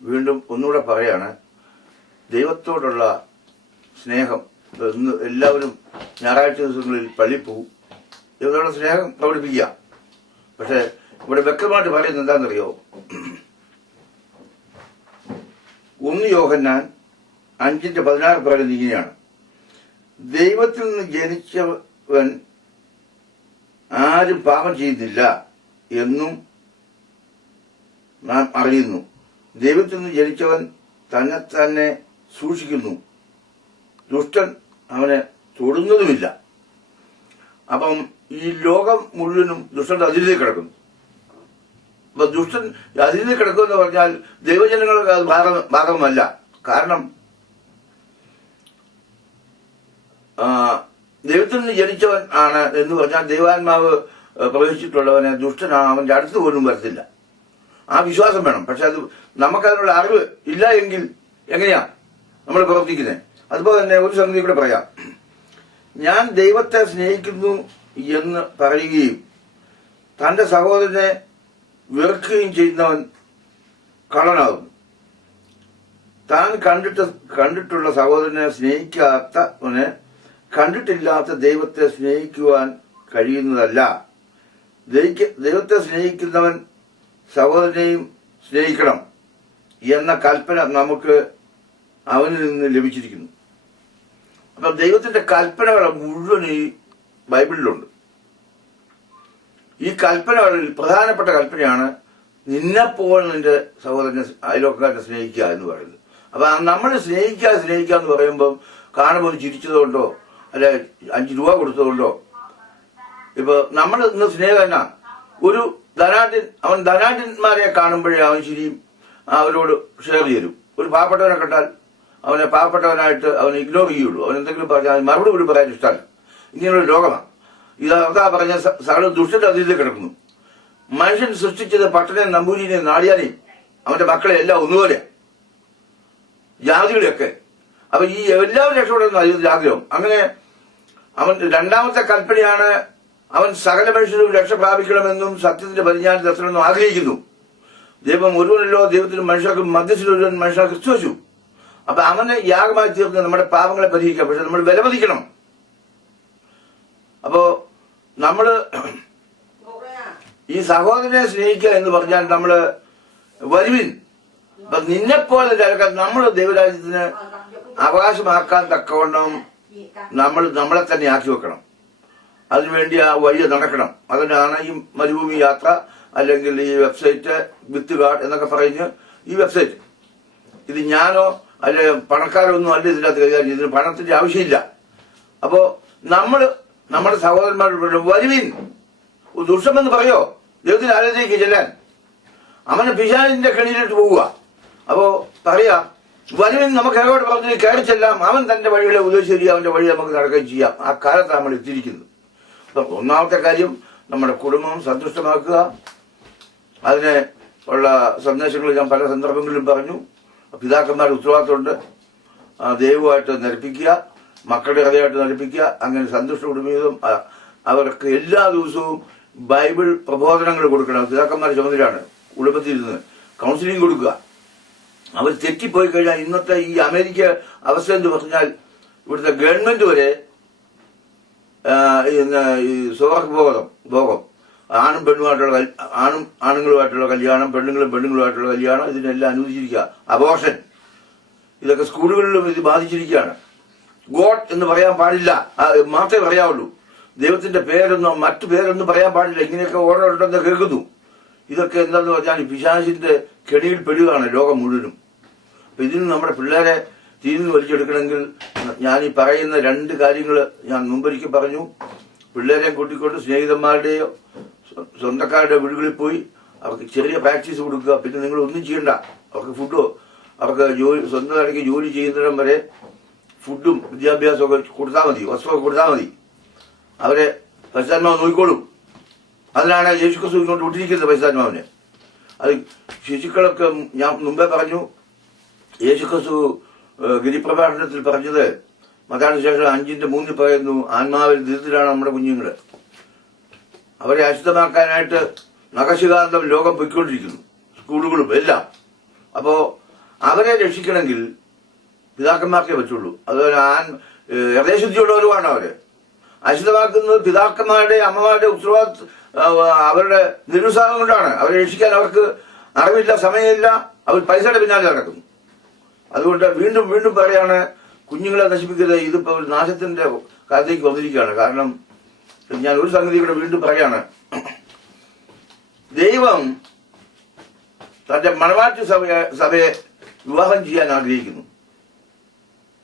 വീണ്ടും ഒന്നുകൂടെ പറയാണ്, ദൈവത്തോടുള്ള സ്നേഹം. ഇന്ന് എല്ലാവരും ഞായറാഴ്ച ദിവസങ്ങളിൽ പള്ളി പോവും, ദൈവത്തോടുള്ള സ്നേഹം പ്രകടിപ്പിക്കുക. പക്ഷെ ഇവിടെ വ്യക്തമായിട്ട് പറയുന്നത് എന്താണെന്നറിയോ? 1 യോഹന്നാൻ 5:16 പറയുന്നത് ഇങ്ങനെയാണ്: ദൈവത്തിൽ നിന്ന് ജനിച്ചവൻ ആരും പാപം ചെയ്യുന്നില്ല എന്നും നാം അറിയുന്നു. ദൈവത്തിൽ നിന്ന് ജനിച്ചവൻ തന്നെ സൂക്ഷിക്കുന്നു, ദുഷ്ടൻ അവനെ തൊടുന്നതുമില്ല. അപ്പം ഈ ലോകം മുഴുവനും ദുഷ്ടന്റെ അതിരിലേക്ക് കിടക്കുന്നു. അപ്പൊ ദുഷ്ടൻ അതിരിലേക്ക് കിടക്കുമെന്ന് പറഞ്ഞാൽ ദൈവജനങ്ങൾക്ക് അത് ഭാഗമല്ല. കാരണം ദൈവത്തിൽ നിന്ന് ജനിച്ചവൻ ആണ് എന്ന് പറഞ്ഞാൽ ദൈവാത്മാവ് പ്രവേശിച്ചിട്ടുള്ളവനെ ദുഷ്ടനാണ് അവന്റെ അടുത്ത് പോലും വരത്തില്ല. ആ വിശ്വാസം വേണം. പക്ഷെ അത് നമുക്കതിനുള്ള അറിവ് ഇല്ല എങ്കിൽ എങ്ങനെയാ നമ്മൾ പ്രവർത്തിക്കുന്നത്? അതുപോലെ തന്നെ ഒരു സംഗതി കൂടെ പറയാം. ഞാൻ ദൈവത്തെ സ്നേഹിക്കുന്നു എന്ന് പറയുകയും തന്റെ സഹോദരനെ വെറുക്കുകയും ചെയ്യുന്നവൻ കള്ളനാകുന്നു. താൻ കണ്ടിട്ടുള്ള സഹോദരനെ സ്നേഹിക്കാത്തവന് കണ്ടിട്ടില്ലാത്ത ദൈവത്തെ സ്നേഹിക്കുവാൻ കഴിയുന്നതല്ല. ദൈവത്തെ സ്നേഹിക്കുന്നവൻ സഹോദരനെയും സ്നേഹിക്കണം എന്ന കൽപ്പന നമുക്ക് അവനിൽ നിന്ന് ലഭിച്ചിരിക്കുന്നു. അപ്പൊ ദൈവത്തിന്റെ കൽപ്പനകൾ മുഴുവൻ ഈ ബൈബിളിലുണ്ട്. ഈ കൽപ്പനകളിൽ പ്രധാനപ്പെട്ട കൽപ്പനയാണ് നിന്നെപ്പോൾ നിന്റെ സഹോദരനെ അയൽവക്കക്കാരനെ സ്നേഹിക്കുക എന്ന് പറയുന്നത്. അപ്പൊ നമ്മൾ സ്നേഹിക്കുക എന്ന് പറയുമ്പോൾ കാണുമ്പോൾ ചിരിച്ചതുകൊണ്ടോ അല്ലെ 5 രൂപ കൊടുത്തതുകൊണ്ടോ, ഇപ്പൊ നമ്മൾ ഇന്ന് സ്നേഹം ഒരു അവൻ ധനാഢ്യന്മാരെ കാണുമ്പോഴേ അവൻ ശരിയും അവരോട് ഷെയർ ചെയ്യും. ഒരു പാവപ്പെട്ടവനെ കണ്ടാൽ അവനെ പാവപ്പെട്ടവനായിട്ട് അവനെ ഇഗ്നോർ ചെയ്യുള്ളൂ. അവൻ എന്തെങ്കിലും പറഞ്ഞാൽ മറുപടി പോലും പറയാൻ ഇഷ്ടമല്ല. ഇങ്ങനെയുള്ള ലോകമാണ് ഇത്. അതാ പറഞ്ഞ സകല ദുഷ്ടന്റെ അതിഥിയിൽ കിടക്കുന്നു. മനുഷ്യൻ സൃഷ്ടിച്ചത് പട്ടനെയും നമ്പൂരിനെയും നാടിയാനെയും അവന്റെ മക്കളെ എല്ലാം ഒന്നുപോലെ, ജാതികളെയൊക്കെ. അപ്പൊ ഈ എല്ലാവരും രക്ഷപ്പെടുന്ന അതിന്റെ ആഗ്രഹം. അങ്ങനെ അവൻ രണ്ടാമത്തെ കൽപ്പനയാണ് അവൻ സകല മനുഷ്യരും രക്ഷ പ്രാപിക്കണമെന്നും സത്യത്തിന്റെ പരിജ്ഞാനത്തിൽ എത്തണമെന്നും ആഗ്രഹിക്കുന്നു. ദൈവം ഒരുവനല്ലോ, ദൈവത്തിന് മനുഷ്യർക്ക് മധ്യസ്ഥ ഒരുവൻ മനുഷ്യർക്ക് ക്രിസ്തു വെച്ചു. അപ്പൊ അവനെ യാഗമായി തീർന്ന് നമ്മുടെ പാപങ്ങളെ പരിഹരിക്കാം. പക്ഷെ നമ്മൾ വിലമതിക്കണം. അപ്പോ നമ്മള് ഈ സഹോദരനെ സ്നേഹിക്കുക എന്ന് പറഞ്ഞാൽ നമ്മള് വരുവിൻ. അപ്പൊ നിന്നെപ്പോലെ നമ്മൾ ദൈവരാജ്യത്തിന് അവകാശമാക്കാൻ തക്കവണ്ണം നമ്മളെ തന്നെ ആക്കി വെക്കണം. അതിനുവേണ്ടി ആ വഴി നടക്കണം. അതിനാണ് ഈ മരുഭൂമി യാത്ര, അല്ലെങ്കിൽ ഈ വെബ്സൈറ്റ് വിത്ത് ഗാഡ് എന്നൊക്കെ പറഞ്ഞ് ഈ വെബ്സൈറ്റ്. ഇത് ഞാനോ അല്ലെ പണക്കാരൊന്നും അല്ല ഇതിനകത്ത് കൈകാര്യം. ഇതിന് പണത്തിന്റെ ആവശ്യമില്ല. അപ്പോ നമ്മുടെ സഹോദരന്മാരോട് വരുവിൻ. ദുഷ്ടമെന്ന് പറയോ ദൈവത്തിന്റെ ആലയത്തിലേക്ക് ചെല്ലാൻ? അവന് പിശാചിന്റെ കെണിയിലിട്ട് പോവുക. അപ്പോ പറയാ വരുവിൻ, നമുക്ക് എങ്ങോട്ട് പറഞ്ഞു കയറി ചെല്ലാം. അവൻ തന്റെ വഴികളെ ഉദ്ദേശിച്ച് അവന്റെ വഴി നമുക്ക് നടക്കുകയും ചെയ്യാം. ആ കാലത്ത് നമ്മൾ എത്തിയിരിക്കുന്നത്. ഒന്നാമത്തെ കാര്യം നമ്മുടെ കുടുംബം സന്തുഷ്ടമാക്കുക. അതിന് ഉള്ള സന്ദേശങ്ങൾ ഞാൻ പല സന്ദർഭങ്ങളിലും പറഞ്ഞു. പിതാക്കന്മാരുടെ ഉത്തരവാദിത്തമുണ്ട്. ദൈവമായിട്ട് നടിപ്പിക്കുക, മക്കളുടെ കഥയായിട്ട് നടിപ്പിക്കുക. അങ്ങനെ സന്തുഷ്ട കുടുംബം അവർക്ക് എല്ലാ ദിവസവും ബൈബിൾ പ്രബോധനങ്ങൾ കൊടുക്കണം. പിതാക്കന്മാരുടെ ചുമതലയാണ്. കുടുംബത്തിൽ ഇരുന്ന് കൗൺസിലിംഗ് കൊടുക്കുക. അവർ തെറ്റിപ്പോയി കഴിഞ്ഞാൽ ഇന്നത്തെ ഈ അമേരിക്ക അവസ്ഥ എന്ന് പറഞ്ഞാൽ ഇവിടുത്തെ ഗവൺമെന്റ് വരെ ഈ ഭോഗം ആണുങ്ങളുമായിട്ടുള്ള കല്യാണം, പെണ്ണുങ്ങളുമായിട്ടുള്ള കല്യാണം, ഇതിനെല്ലാം അനുവദിച്ചിരിക്കുക. അബോർഷൻ ഇതൊക്കെ സ്കൂളുകളിലും ഇത് ബാധിച്ചിരിക്കുകയാണ്. ഗോഡ് എന്ന് പറയാൻ പാടില്ല, മാത്രമേ പറയാവുള്ളൂ. ദൈവത്തിന്റെ പേരൊന്നും മറ്റു പേരൊന്നും പറയാൻ പാടില്ല. ഇങ്ങനെയൊക്കെ ഓർഡർ ഉണ്ടെന്ന് കേൾക്കുന്നു. ഇതൊക്കെ എന്താന്ന് പറഞ്ഞാൽ പിശാചിന്റെ കെണിയിൽ പെടുകയാണ് ലോകം മുഴുവനും. അപ്പൊ ഇതിന് നമ്മുടെ പിള്ളേരെ തീർന്ന് വലിച്ചെടുക്കണമെങ്കിൽ ഞാൻ ഈ പറയുന്ന 2 കാര്യങ്ങൾ ഞാൻ മുമ്പൊരിക്കൽ പറഞ്ഞു. പിള്ളേരെ കൂട്ടിക്കൊണ്ട് സ്നേഹിതന്മാരുടെയോ സ്വന്തക്കാരുടെ വീടുകളിൽ പോയി അവർക്ക് ചെറിയ പ്രാക്ടീസ് കൊടുക്കുക. പിന്നെ നിങ്ങൾ ഒന്നും ചെയ്യണ്ട. അവർക്ക് ഫുഡോ അവർക്ക് സ്വന്തം ഇടയ്ക്ക് ജോലി ചെയ്യുന്നിടം വരെ ഫുഡും വിദ്യാഭ്യാസമൊക്കെ കൊടുത്താൽ മതി, വസ്ത്രമൊക്കെ കൊടുത്താൽ മതി. അവരെ പരിശുദ്ധാത്മാവ് നോക്കിക്കോളും. അതിനാണ് യേശുക്രിസ്തു ഇങ്ങോട്ട് വിട്ടിരിക്കുന്നത് പരിശുദ്ധാത്മാവിനെ. അത് ശിശുക്കളൊക്കെ ഞാൻ മുമ്പേ പറഞ്ഞു. യേശുക്രിസ്തു ഗിരിപ്രഭാഷണത്തിൽ പറഞ്ഞത് മത്തായിയുടെ ശേഷം 5:3 പറയുന്നു, ആത്മാവിൽ ദുരിതത്തിലാണ് നമ്മുടെ കുഞ്ഞുങ്ങള്. അവരെ അശുദ്ധമാക്കാനായിട്ട് നഖശികാന്തം ലോകം പൊയ്ക്കൊണ്ടിരിക്കുന്നു, സ്കൂളുകളും എല്ലാം. അപ്പോ അവരെ രക്ഷിക്കണമെങ്കിൽ പിതാക്കന്മാർക്കേ പറ്റുള്ളൂ. അതുപോലെ ഹൃദയശുദ്ധിയുള്ളവരുമാണ് അവര്. അശുദ്ധമാക്കുന്നത് പിതാക്കന്മാരുടെ അമ്മമാരുടെ ഉത്തരവാദിത്വം, അവരുടെ നിരുത്സാഹം കൊണ്ടാണ്. അവരെ രക്ഷിക്കാൻ അവർക്ക് അറിവില്ല, സമയമില്ല, അവർ പൈസയുടെ പിന്നാലെ നടക്കുന്നു. അതുകൊണ്ട് വീണ്ടും വീണ്ടും പറയാണ്, കുഞ്ഞുങ്ങളെ നശിപ്പിക്കരുത്. ഇതിപ്പോ ഒരു നാശത്തിന്റെ കാലത്തേക്ക് വന്നിരിക്കുകയാണ്. കാരണം ഞാൻ ഒരു സംഗതി കൂടെ വീണ്ടും പറയാണ്, ദൈവം തന്റെ മണവാട്ടി സഭയെ വിവാഹം ചെയ്യാൻ ആഗ്രഹിക്കുന്നു.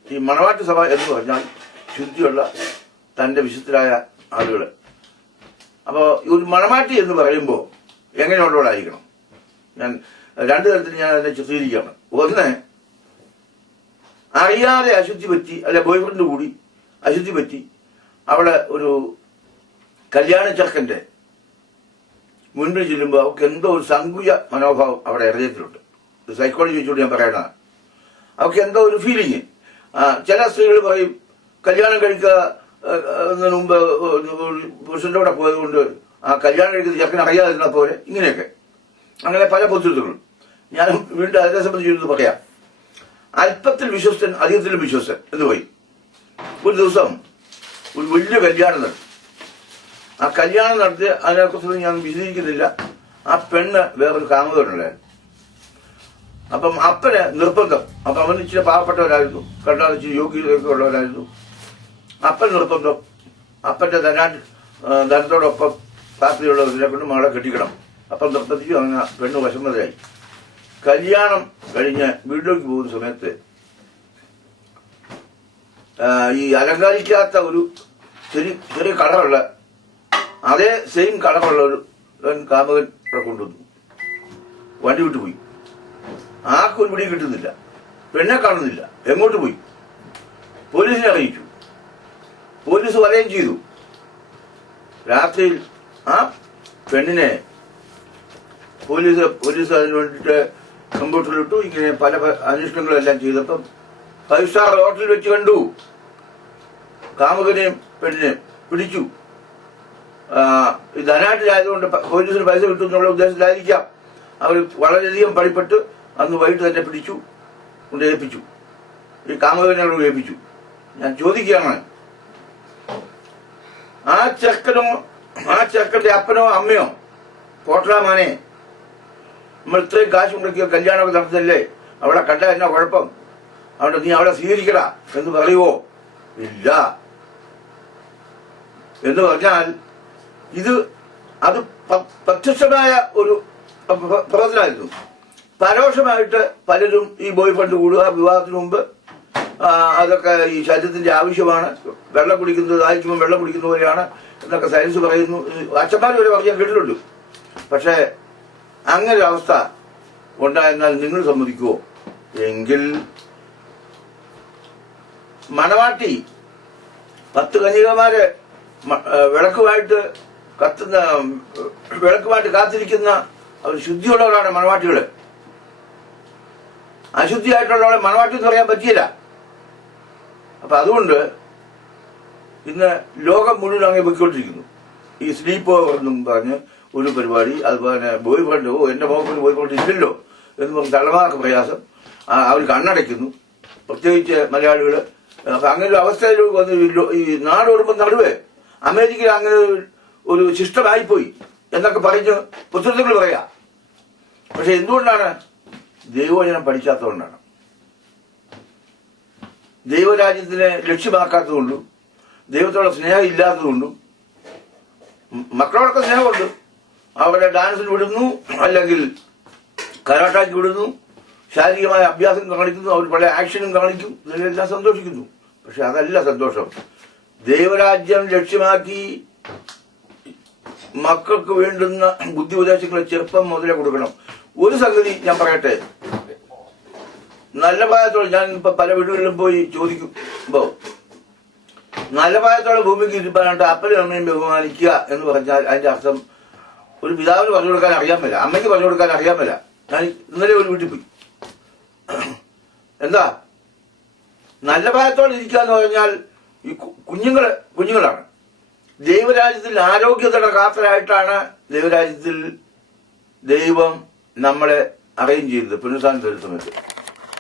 ഈ മണവാട്ടി സഭ എന്ന് പറഞ്ഞാൽ ശുദ്ധിയുള്ള തന്റെ വിശുദ്ധരായ ആളുകള്. അപ്പോ ഒരു മണവാട്ടി എന്ന് പറയുമ്പോൾ എങ്ങനെയുള്ളവരായിരിക്കണം? ഞാൻ രണ്ടു തരത്തിൽ ഞാൻ അതിനെ ചിത്രീകരിക്കുകയാണ്. ഒന്ന്, അറിയാതെ അശുദ്ധി പറ്റി, അല്ലെ ബോയ്ഫ്രണ്ട് കൂടി അശുദ്ധി പറ്റി അവിടെ ഒരു കല്യാണ ചെറുക്കന്റെ മുൻപിൽ ചെല്ലുമ്പോൾ അവർക്ക് എന്തോ ഒരു സങ്കുച മനോഭാവം അവിടെ ഹൃദയത്തിലുണ്ട്. സൈക്കോളജി വെച്ചുകൊണ്ട് ഞാൻ പറയണതാണ്. അവർക്ക് എന്തോ ഒരു ഫീലിങ്. ചില സ്ത്രീകൾ പറയും, കല്യാണം കഴിക്കുന്നതിന് മുമ്പ് പുരുഷന്റെ കൂടെ പോയതുകൊണ്ട് ആ കല്യാണം കഴിക്കുന്ന ചെറുക്കൻ അറിയാതിരുന്ന പോലെ, ഇങ്ങനെയൊക്കെ. അങ്ങനെ പല പൊതുതകളും ഞാൻ വീണ്ടും അതിനെ സംബന്ധിച്ചിരുന്ന് പറയാം. അല്പത്തിൽ വിശ്വസ്തൻ അധികത്തിലും വിശ്വസ്തൻ എന്ന് പറയും. ഒരു ദിവസം ഒരു വലിയ കല്യാണം നടത്തി. ആ കല്യാണം നടത്തി അതിനെക്കുറിച്ച് ഞാൻ വിശദീകരിക്കുന്നില്ല. ആ പെണ്ണ് വേറൊരു കാമുകനുണ്ടായിരുന്നു. അപ്പം അപ്പന് നിർബന്ധം. അപ്പൊ അവൻ ഇച്ചിരി പാവപ്പെട്ടവരായിരുന്നു, കണ്ടാൽ ഇച്ചിരി യോഗ്യതയൊക്കെ ഉള്ളവരായിരുന്നു. അപ്പൻ നിർബന്ധം, അപ്പന്റെ ധനത്തോടൊപ്പം താല്പര്യമുള്ളവരെ കൊണ്ട് മകളെ കെട്ടിക്കണം. അപ്പം നിർബന്ധിച്ചു. അങ്ങനെ പെണ്ണ് വശമതയായി. കല്യാണം കഴിഞ്ഞ് വീട്ടിലേക്ക് പോകുന്ന സമയത്ത് ഈ അലങ്കരിക്കാത്ത ഒരു ചെറിയ കളറുള്ള, അതേ സെയിം കളറുള്ള ഒരു കാമുകൻ ഇവിടെ കൊണ്ടുവന്നു. വണ്ടി വിട്ടു പോയി. ആർക്കും ഒരു പിടി കിട്ടുന്നില്ല, പെണ്ണെ കാണുന്നില്ല, എങ്ങോട്ട് പോയി? പോലീസിനെ അറിയിച്ചു. പോലീസ് വലയം ചെയ്തു. രാത്രിയിൽ ആ പെണ്ണിനെ പോലീസ് അതിന് വേണ്ടിയിട്ട് കമ്പ്യൂട്ടറിലിട്ടു. ഇങ്ങനെ പല അന്വേഷണങ്ങളെല്ലാം ചെയ്തപ്പം 5 സ്റ്റാർ ഹോട്ടലിൽ വെച്ച് കണ്ടു. കാമുകനെയും പെണ്ണിനെയും പിടിച്ചു. ധനാട്ടിലായതുകൊണ്ട് പോലീസിന് പൈസ കിട്ടും എന്നുള്ള ഉദ്ദേശത്തിലായിരിക്കാം അവർ വളരെയധികം പണിപ്പെട്ട് അന്ന് വൈകിട്ട് തന്നെ പിടിച്ചു, കൊണ്ട് ഏൽപ്പിച്ചു. ഈ കാമുകനോട് ഏൽപ്പിച്ചു. ഞാൻ ചോദിക്കുകയാണ്, ആ ചെക്കന്റെ അപ്പനോ അമ്മയോ പോട്ടറാമാനെ നമ്മൾ ഇത്രയും കാശ് മുടക്കിയ കല്യാണമൊക്കെ നടത്തല്ലേ, അവിടെ കണ്ട എന്നാ കുഴപ്പം, അവിടെ നീ അവിടെ സ്വീകരിക്കടാ എന്ന് പറയുവോ? ഇല്ല. എന്ന് പറഞ്ഞാൽ അത് പ്രത്യക്ഷമായ ഒരു പ്രവർത്തനമായിരുന്നു. പരോക്ഷമായിട്ട് പലരും ഈ ബോയ് ഫ്രണ്ട് കൂടുക, വിവാഹത്തിന് മുമ്പ് അതൊക്കെ ഈ ശരീരത്തിന്റെ ആവശ്യമാണ്, വെള്ളം കുടിക്കുന്നത് ദാഹിക്കുമ്പോൾ വെള്ളം കുടിക്കുന്ന പോലെയാണ് എന്നൊക്കെ സയൻസ് പറയുന്നു. അച്ഛന്മാർ വരെ പറഞ്ഞാൽ കേട്ടിട്ടുണ്ട്. പക്ഷേ അങ്ങനെ ഒരു അവസ്ഥ ഉണ്ടായിരുന്നാൽ നിങ്ങൾ സമ്മതിക്കുമോ? എങ്കിൽ മണവാട്ടി 10 കന്യകമാരെ വിളക്കുമായിട്ട് കാത്തിരിക്കുന്ന അവർ ശുദ്ധിയുള്ളവരാണ് മണവാട്ടികള്. അശുദ്ധിയായിട്ടുള്ളവളെ മണവാട്ടി എന്ന് പറയാൻ പറ്റിയില്ല. അപ്പൊ അതുകൊണ്ട് ഇന്ന് ലോകം മുഴുവൻ അങ്ങനെ പോയിക്കൊണ്ടിരിക്കുന്നു. ഈ സ്ലീപ്പ് ഓവർ എന്നും പറഞ്ഞ് ഒരു പരിപാടി, അതുപോലെ ബോയ് ഫ്രണ്ട്, എന്റെ മോക്കൊരു ബോയ് ഫ്രണ്ട് ഇല്ലല്ലോ എന്ന് പറഞ്ഞ് തള്ളമാർക്ക് പ്രയാസം, അവർ കണ്ണടയ്ക്കുന്നു, പ്രത്യേകിച്ച് മലയാളികള്. അപ്പൊ അങ്ങനെ ഒരു അവസ്ഥയിൽ വന്ന് ഈ നാട് ഓടുമ്പോൾ നടുവേ അമേരിക്കയിൽ അങ്ങനെ ഒരു ശിഷ്ടമായിപ്പോയി എന്നൊക്കെ പറഞ്ഞ് പുസ്തകങ്ങൾ പറയാം. പക്ഷെ എന്തുകൊണ്ടാണ്? ദൈവവചനം പഠിക്കാത്തതുകൊണ്ടാണ്. ദൈവരാജ്യത്തിനെ ലക്ഷ്യമാക്കാത്തതുകൊണ്ടും ദൈവത്തോടെ സ്നേഹം ഇല്ലാത്തതുകൊണ്ടും. മക്കളോടൊക്കെ സ്നേഹമുണ്ട്, അവരെ ഡാൻസിന് വിടുന്നു, അല്ലെങ്കിൽ കരാട്ടാക്കി വിടുന്നു, ശാരീരികമായ അഭ്യാസം കാണിക്കുന്നു, അവർ പല ആക്ഷനും കാണിക്കും, ഇതിലെല്ലാം സന്തോഷിക്കുന്നു. പക്ഷെ അതല്ല സന്തോഷം. ദൈവരാജ്യം ലക്ഷ്യമാക്കി മക്കൾക്ക് വേണ്ടുന്ന ബുദ്ധി ഉപദേശങ്ങൾ ചെറുപ്പം മുതലേ കൊടുക്കണം. ഒരു സംഗതി ഞാൻ പറയട്ടെ, നല്ല പ്രായത്തോടെ ഞാൻ ഇപ്പൊ പല വീടുകളിലും പോയി ചോദിക്കുമ്പോ, നല്ല പ്രായത്തോടെ ഭൂമിക്ക് ഇരിപ്പാനായിട്ട് അപ്പനും അമ്മയും ബഹുമാനിക്കുക എന്ന് പറഞ്ഞാൽ അതിന്റെ അർത്ഥം ഒരു പിതാവിന് പറഞ്ഞു കൊടുക്കാൻ അറിയാൻ പറ്റില്ല, അമ്മയ്ക്ക് പറഞ്ഞു കൊടുക്കാൻ അറിയാൻ പറ്റില്ല. ഞാൻ ഇന്നലെ ഒരു വീട്ടിൽ പോയി. എന്താ നല്ല പ്രായത്തോടെ ഇരിക്കുക എന്ന് പറഞ്ഞാൽ ഈ കുഞ്ഞുങ്ങളാണ്. ദൈവരാജ്യത്തിൽ ആരോഗ്യതയുടെ കാത്തരായിട്ടാണ് ദൈവരാജ്യത്തിൽ ദൈവം നമ്മളെ അറേഞ്ച് ചെയ്തത് പുനരുത്ഥാനം തരുന്ന സമയത്ത്.